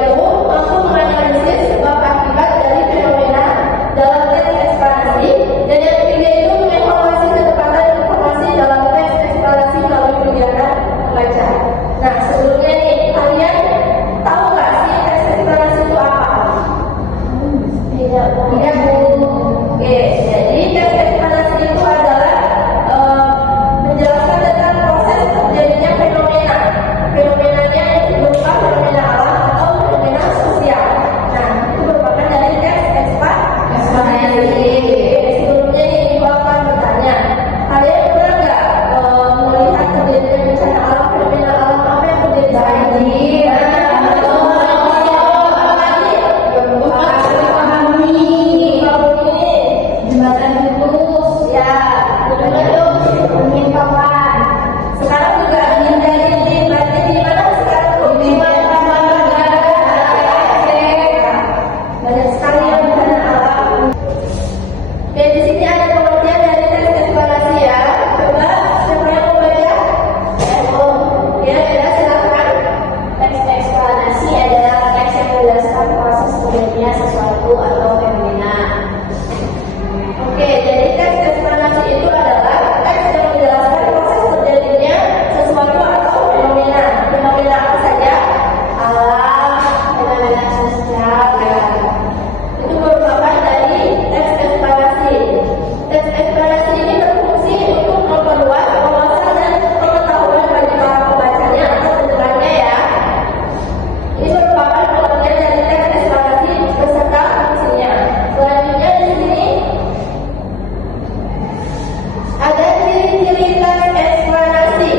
itu mampu menganalisis sebab akibat dari fenomena dalam teks eksplorasi, dan yang ketiga itu mengevaluasi ketepatan informasi dalam teks eksplorasi melalui kegiatan membaca. Nah, sebelumnya nih, kalian tahu nggak sih teks eksplorasi itu apa? Tidak. Oke, jadi teks eksplorasi itu adalah menjelaskan tentang proses terjadinya fenomena. Fenomenanya berupa fenomena alam atau fenomena sosial. Nah, itu merupakan dari teks eksplorasi. Sebelumnya nih, Ibu akan bertanya, kalian pernah nggak melihat terjadinya bencana alam, fenomena alam apa yang terjadi saat ini? Sekarang juga berarti di mana sekarang banyak sekali yang bencana alam. Dan di sini ada pengertian dari teks eksplorasi ya. Coba siapa yang mau baca? Ya, silakan. Teks eksplorasi adalah teks yang menjelaskan proses terjadinya sesuatu atau fenomena. Oke, jadi teks eksplorasi itu adalah teks yang menjelaskan proses terjadinya sesuatu atau fenomena. Fenomena apa saja? Alam, fenomena sosial, Itu merupakan dari teks eksplorasi. Teks eksplorasi ini berfungsi untuk memperluas wawasan dan pengetahuan bagi para pembacanya atau pendengarnya ya. Ini merupakan pengertian dari teks eksplorasi beserta fungsinya. Selanjutnya di sini ada ciri-ciri teks eksplorasi.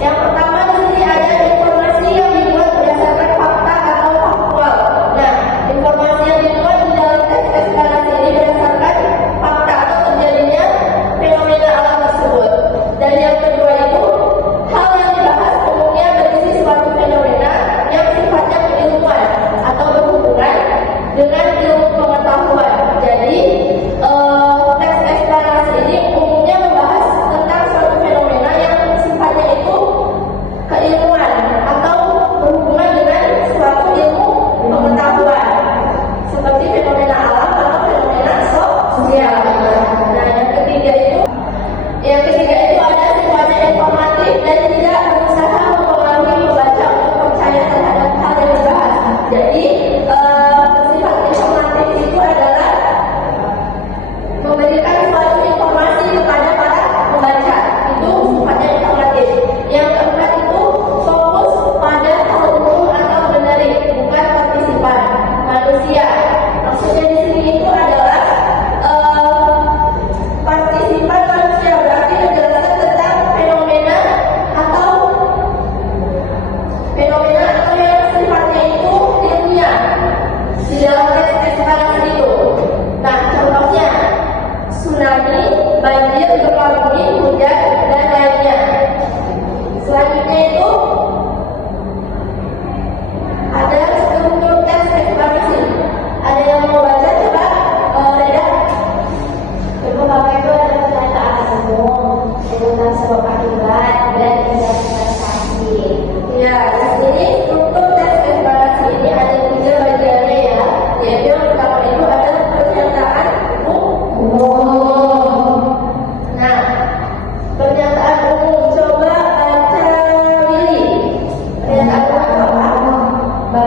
Yang pertama di sini ada informasi yang dibuat berdasarkan fakta atau faktual. Nah, informasi yang dibuat di dalam teks eksplorasi ini berdasarkan fakta atau terjadinya fenomena alam tersebut. Dan yang kedua itu, hal yang dibahas umumnya berisi suatu fenomena yang sifatnya keilmuan atau berhubungan dengan ilmu pengetahuan. Jadi, teks eksplorasi ini umumnya membahas tentang suatu fenomena yang sifatnya itu keilmuan atau berhubungan dengan suatu ilmu pengetahuan, seperti fenomena alam atau fenomena sosial. Nah, yang ketiga itu ada sifatnya informatif dan tidak berusaha mempengaruhi pembaca untuk percaya terhadap hal yang dibahas. Jadi, sifat informatif itu adalah memberikan suatu informasi kepada para pembaca. Itu sifatnya informatif. Yang keempat itu fokus pada hal umum atau generik, bukan partisipan manusia. Maksudnya di sini itu adalah partisipan manusia, berarti menjelaskan tentang fenomena atau yang sifatnya itu ilmiah di dalam teks eksplorasi itu. Nah, contohnya tsunami, banjir, gempa bumi, hujan, dan lainnya. Selanjutnya itu ada struktur teks eksplorasi. Ada yang mau baca? Coba, Reda. Ibu Bapak itu ada pernyataan umum tentang sebab akibat dan interpretasi. Ya, di sini struktur teks eksplorasi ini ada 3 bagiannya ya. Yaitu yang pertama itu ada pernyataan umum. Nah, pernyataan umum, coba baca Willy. Pernyataan umum apa?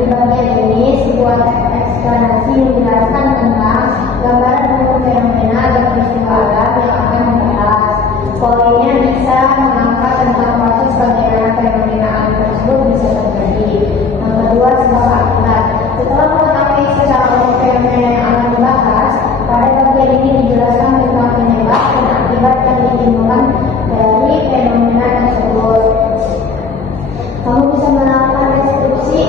Di bagian ini sebuah teks eksplorasi menjelaskan tentang gambaran umum fenomena dan peristiwa alam yang akan dibahas. Poinnya bisa mengangkat tentang proses bagaimana fenomena alam tersebut bisa terjadi. Yang kedua, sebab akibat. Setelah mengetahui secara umum fenomena yang akan dibahas, pada bagian ini dijelaskan tentang penyebab dan akibat yang ditimbulkan dari fenomena tersebut. Kamu bisa melakukan deskripsi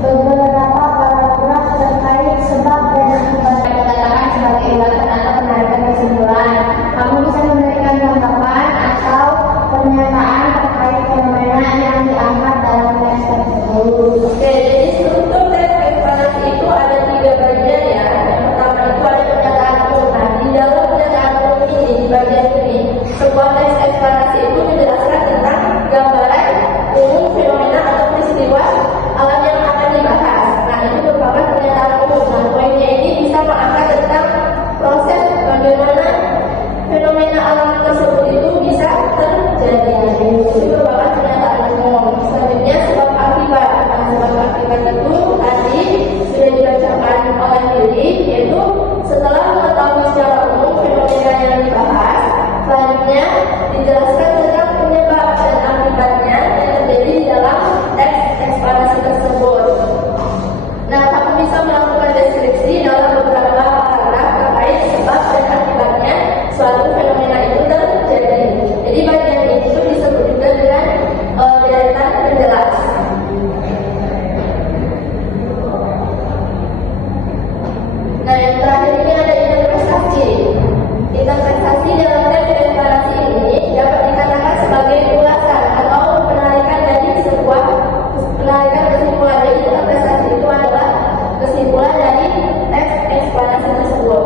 beberapa paragraf terkait sebab dan akibat. Dikatakan sebagai itu tadi sudah dibacakan oleh Lili, yaitu setelah mengetahui secara umum fenomena yang dibahas, selanjutnya dijelaskan tentang penyebab dan akibatnya yang terjadi di dalam teks ekspansi tersebut. Nah, kamu bisa melakukan deskripsi dalam beberapa paragraf terkait sebab dan akibatnya suatu fenomena itu terjadi. Jadi bagian ini itu disebut juga dengan deretan penjelas. Nah, yang terakhir ini ada interpretasi. Interpretasi dalam teks ekspansi ini dapat dikatakan sebagai ulasan atau penarikan kesimpulan. Jadi interpretasi itu adalah kesimpulan dari teks ekspansi tersebut.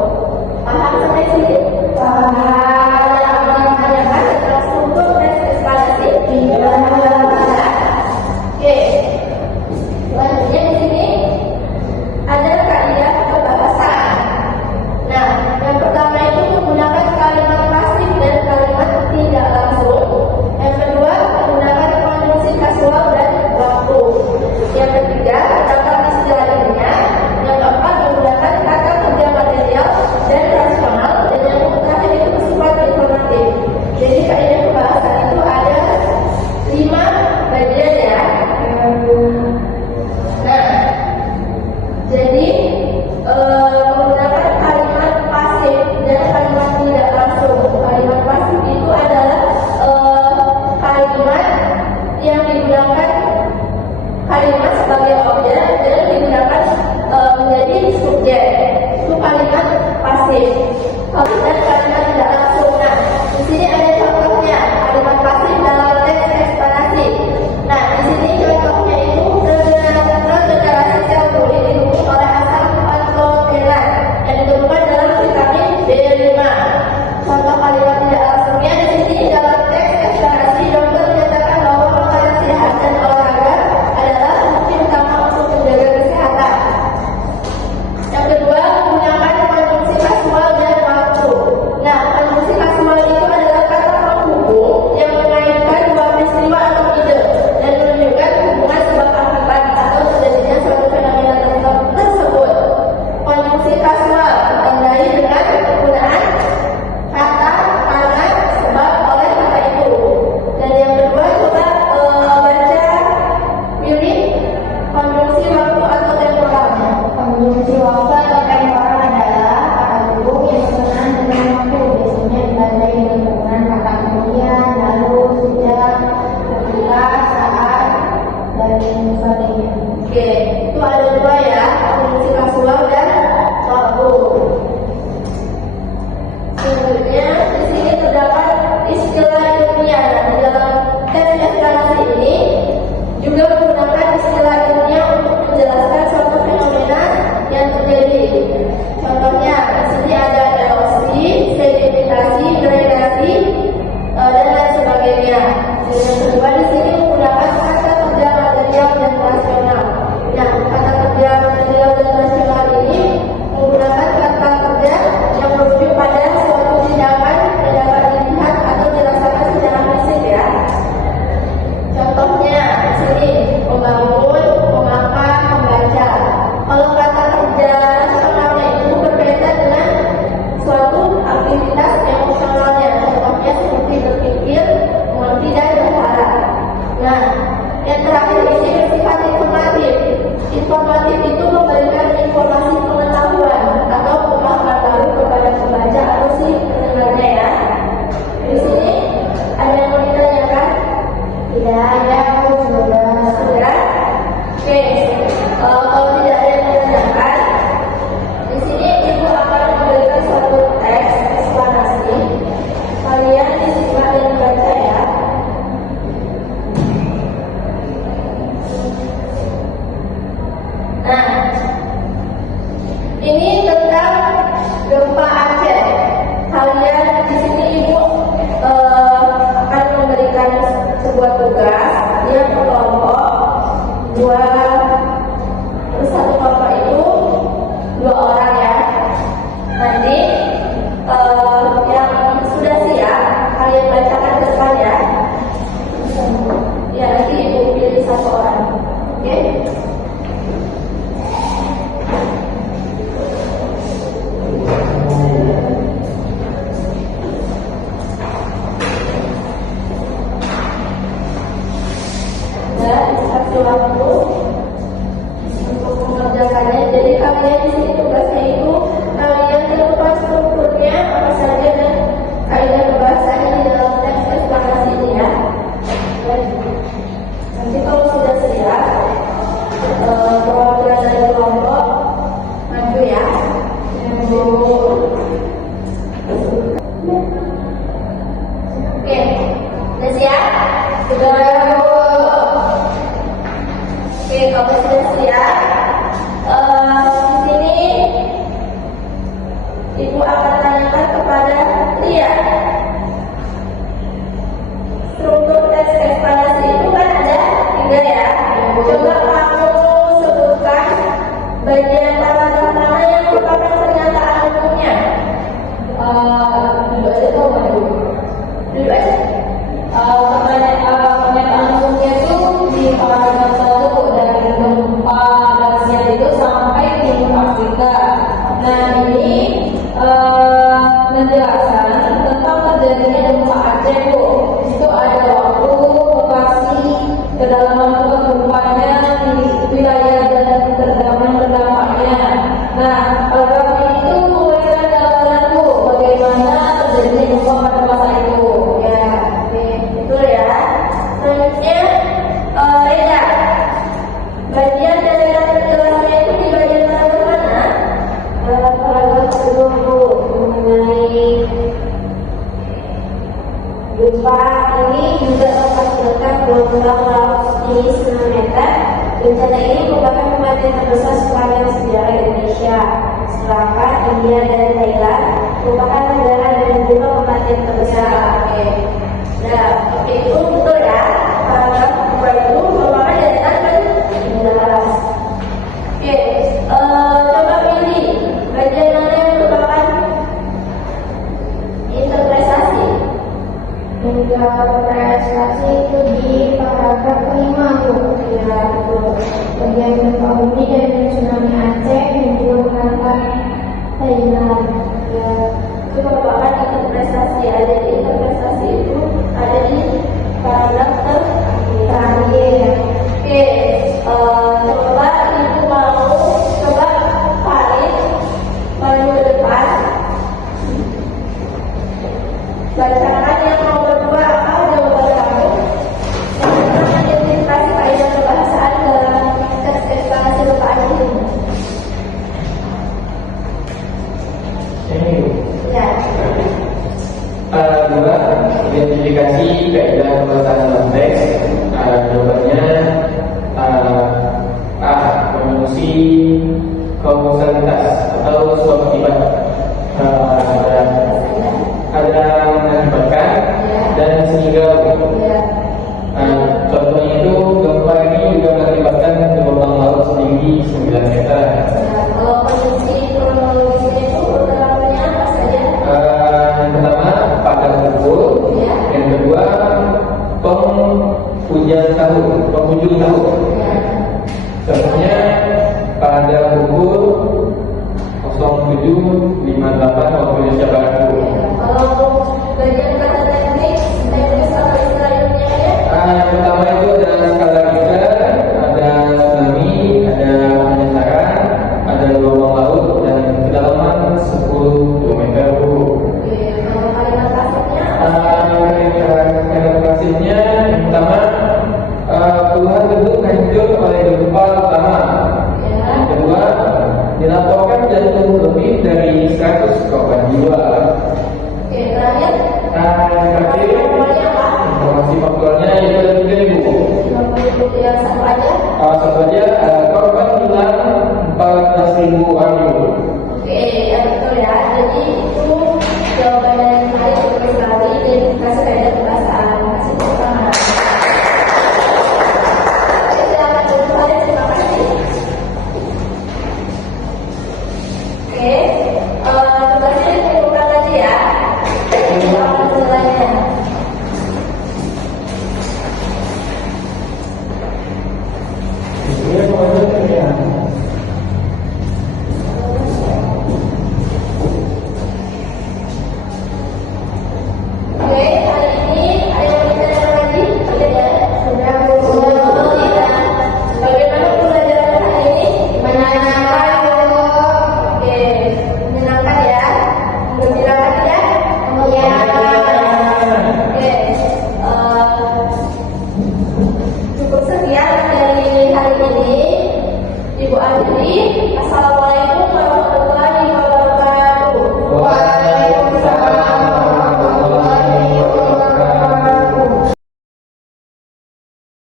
Paham sampai sini? Paham. Ada yang menanyakan tentang struktur teks ekspansi? Iya. Oke. Selanjutnya di sini ada kaidah perbahasan. Nah, yang pertama itu menggunakan kalimat pasif dan kalimat tidak langsung. Yang kedua, menggunakan konjungsi kasual dan waktu. Yang ketiga, terdapat istilah ilmiah. Yang keempat, menggunakan kata kerja material dan rasional. Dan yang terakhir itu bersifat informatif. Jadi kaidah pembahasan itu ada 5 bagian ya. Nah, jadi menggunakan kalimat pasif dan kalimat tidak langsung. Kalimat pasif itu adalah kalimat yang digunakan kalimat sebagai objek dan digunakan menjadi subjek. Itu kalimat pasif. Dan kalimat tidak langsung. Nah, di sini ada contohnya kalimat pasif dalam teks ekspansi. Nah, di sini contohnya itu regenerasi sel kulit didukung oleh asam pantotenan yang ditemukan dalam vitamin B5. Contoh kalimat tidak langsungnya di sini dalam teks ekspansi, dokter menyatakan bahwa makanan sehat dan olahraga adalah kunci utama untuk menjaga kesehatan. Yang kedua, menggunakan konjungsi kasual dan waktu. Nah, konjungsi kasual itu adalah kata penghubung yang mengaitkan dua peristiwa atau ide dan menunjukkan hubungan sebab akibat atau terjadinya suatu fenomena tersebut. Konjungsi kasual ditandai dengan penggunaan kata karena sebab oleh kata itu. Dan yang kedua, coba baca unit konjungsi waktu atau temporalnya. Konjungsi waktu atau temporal adalah kata hubung yang berkenaan dengan waktu, biasanya ditandai dengan penggunaan kata kemudian, lalu, sejak, ketika, saat, dan sebagainya. Oke, itu ada 2 ya, konjungsi kasual dan waktu. Selanjutnya di sini terdapat istilah ilmiah. Nah, di dalam teks ekspansi ini juga menggunakan istilah ilmiah untuk menjelaskan suatu fenomena yang terjadi. Contohnya di sini ada erosi, sedimentasi, drenasi, dan lain sebagainya. Dan yang kedua di sini menggunakan kata kerja material dan rasional. Nah, kata kerja material dan rasional ini menggunakan kata kerja yang merujuk pada suatu tindakan yang dapat dilihat atau dirasakan secara fisik ya. Contohnya di sini Sri Lanka, India, dan Thailand merupakan negara dengan jumlah kematian terbesar. Oke. Nah, oke itu betul ya. Paragraf 2 itu merupakan data Jelas. Oke, coba pilih bagian mana yang merupakan interpretasi. Interpretasi itu di paragraf kelima tuh. Ya, betul. Bagian gempa bumi dan tsunami Aceh yang juga menghantam Thailand. Ya, itu merupakan interpretasi. Ada di interpretasi itu ada di paragraf Terakhir. Oke, coba ibu mau coba Farid maju ke depan. Bacakan yang nomor 2 apa jawaban kamu? Yang mengidentifikasi kaidah kebahasaan dalam teks eksplanasi Bapak ini. Ya. Dua, identifikasi kaidah kebahasaan dalam teks. Jawabannya A. Memenuhi kausalitas atau suatu akibat. Ada mengakibatkan dan sehingga. Contohnya itu gempa ini juga mengakibatkan gelombang laut setinggi 9 meter. Kalau kondisi kronologisnya itu utamanya apa saja? Yang pertama pada pukul, Ya. yang kedua penghujung tahun. Ya. Contohnya pada pukul 07.58 waktu Indonesia Barat.